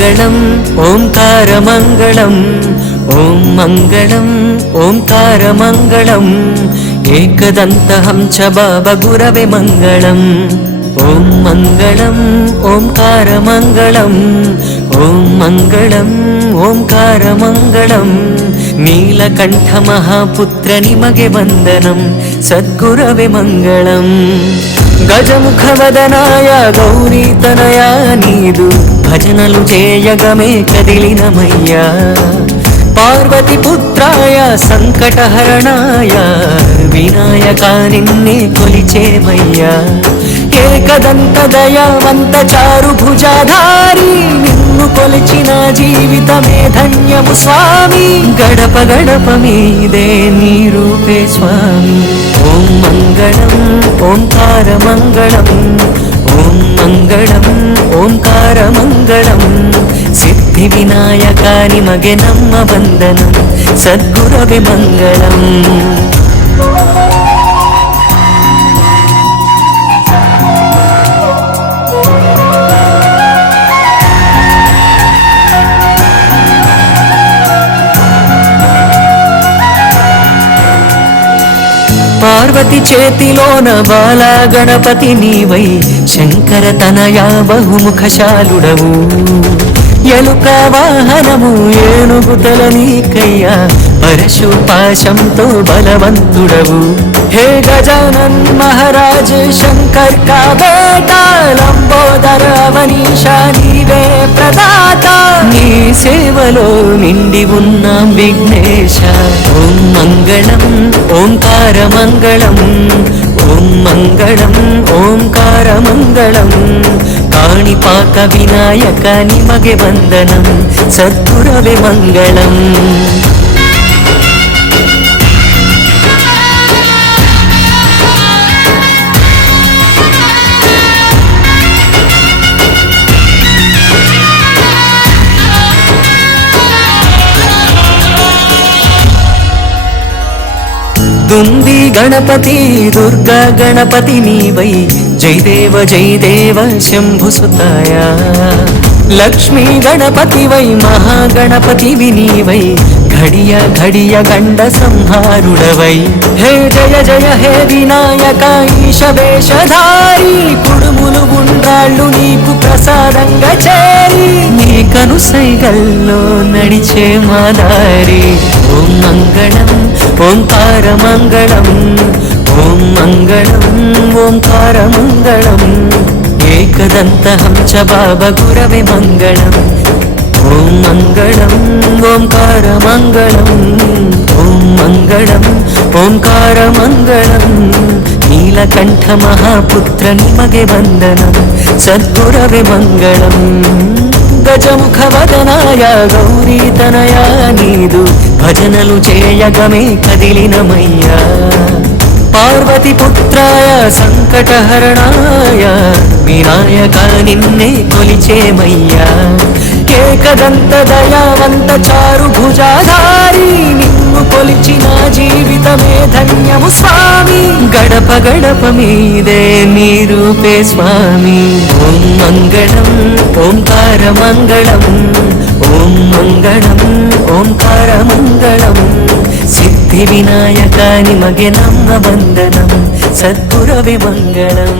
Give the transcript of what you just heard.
మంగళం ఓంకారమంగళం ఓం మంగళం ఓంకారమంగళం ఏకదంతహం చ బాబా గురవే మంగళం ఓం మంగళం ఓంకారమంగళం ఓం మంగళం ఓంకారమంగళం నీలకంఠ మహాపుత్ర నిಮಗೆ ವಂದನಂ ಸದ್ಗುರವೇ ಮಂಗಳಂ గజముఖవదనాయ గౌరీతనయ నీదు భజనలు చేయగమే కదిలినమయ్యా పార్వతి పుత్రాయ సంకటహరణాయ వినాయక నిన్నే కొలిచేమయ్యా ఏకదంత దయావంత చారు భుజాధారి నిన్ను కొలిచిన జీవితమే ధన్యము స్వామి గడప గడప మీదే నీ రూపే స్వామి ఓం మంగళం ఓంకారమంగళం ఓం మంగళం ఓంకారమంగళం సిద్ధి వినాయక నిಮಗೆ ನಮ್ಮ ವಂದನಂ ಸದ್ಗುರವೇ ಮಂಗಳಂ పార్వతి చేతిలోన బాల గణపతి నీవై శంకర తనయా బహుముఖశాలుడవు ఎలుక వాహనము ఏనుగు తల నీకయ్యా పరశుపాశంతో బలవంతుడవు హే గజానన్ మహారాజ్ శంకర్ కా బేటా లంబోదర అవనీశా నీవే ప్రదాత నీ సేవలో నిండి ఉన్నాం విఘ్నేశ ఓం మంగళం ఓంకారమంగళం ఓం మంగళం ఓంకారమంగళం కాణిపాక వినాయక నిಮಗೆ ವಂದನಂ ಸದ್ಗುರವೇ ಮಂಗಳಂ దుంది గణపతి దుర్గా గణపతి నీవై జై దేవ శంభుసుతాయ లక్ష్మీ గణపతి వై మహాగణపతి నీవై ఘడియ ఘడియ గండ సంహారుడవై హే జయ జయ హే వినాయక ఈశ వేషధారి కుడుములు గుండ్రాళ్ళు నీకు ప్రసాదంగా చేరి నీ కనుసైగల్లో నడిచే మాదారి ఓం మంగళం ఓంకారమంగళం ఓం మంగళం ఓంకారమంగళం ఏకదంతహం చ బాబా గురవే మంగళం ఓం మంగళం ఓంకారమంగళం ఓం మంగళం ఓంకారమంగళం నీలకంఠ మహాపుత్ర నిಮಗೆ ವಂದನಂ ಸದ್ಗುರವೇ ಮಂಗಳಂ గజముఖవదనాయ గౌరీతనయ నీదు భజనలు చేయగమే కదిలినమయ్యా పార్వతి పుత్రాయ సంకటహరణాయ వినాయక నిన్నే కొలిచేమయ్యా ఏకదంత దయావంత చారు భుజాధారి నిన్ను కొలిచిన జీవితమే ధన్యము స్వామి గడప గడప మీదే నీ రూపే స్వామి ఓం మంగళం ఓంకారమంగళం ఓం మంగళం ఓంకారమంగళం సిద్ధి వినాయక నిಮಗೆ ನಮ್ಮ ವಂದನಂ ಸದ್ಗುರವೇ ಮಂಗಳಂ